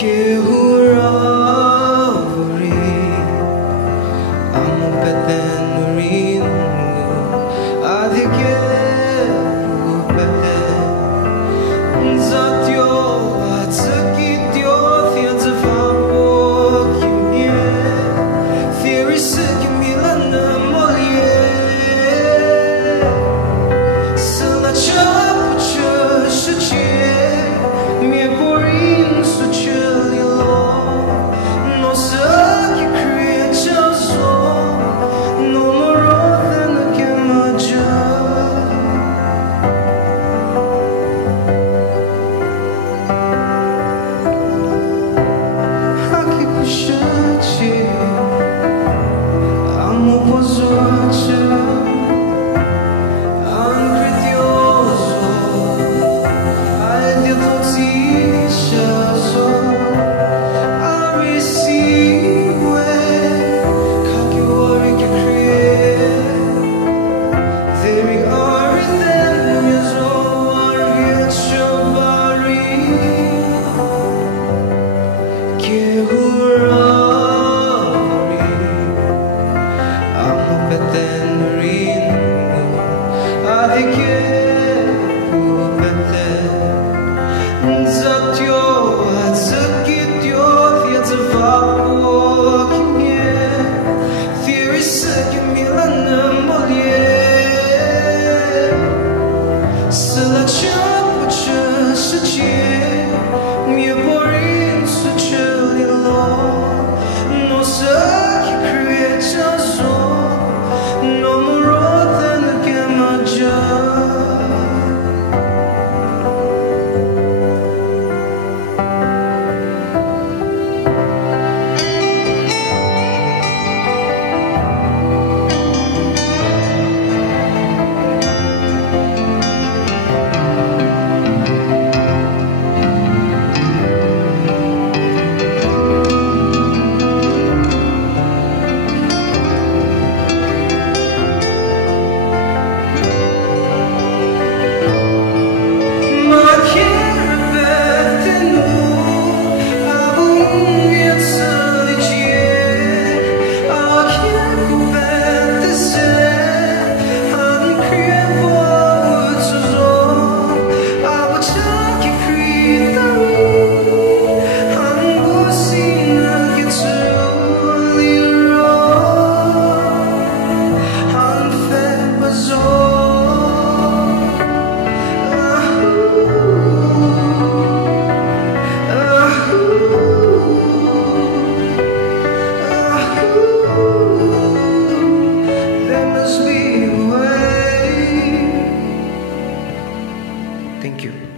que hurravuri amo peten ringo adike peten zatyo atsakityo thiazafamo kimye theoris kimilana molie sala chapucha shachie me borin sucheli lo no saki creature so no more than a kemaja haki pushachi amo pozocha Thank you.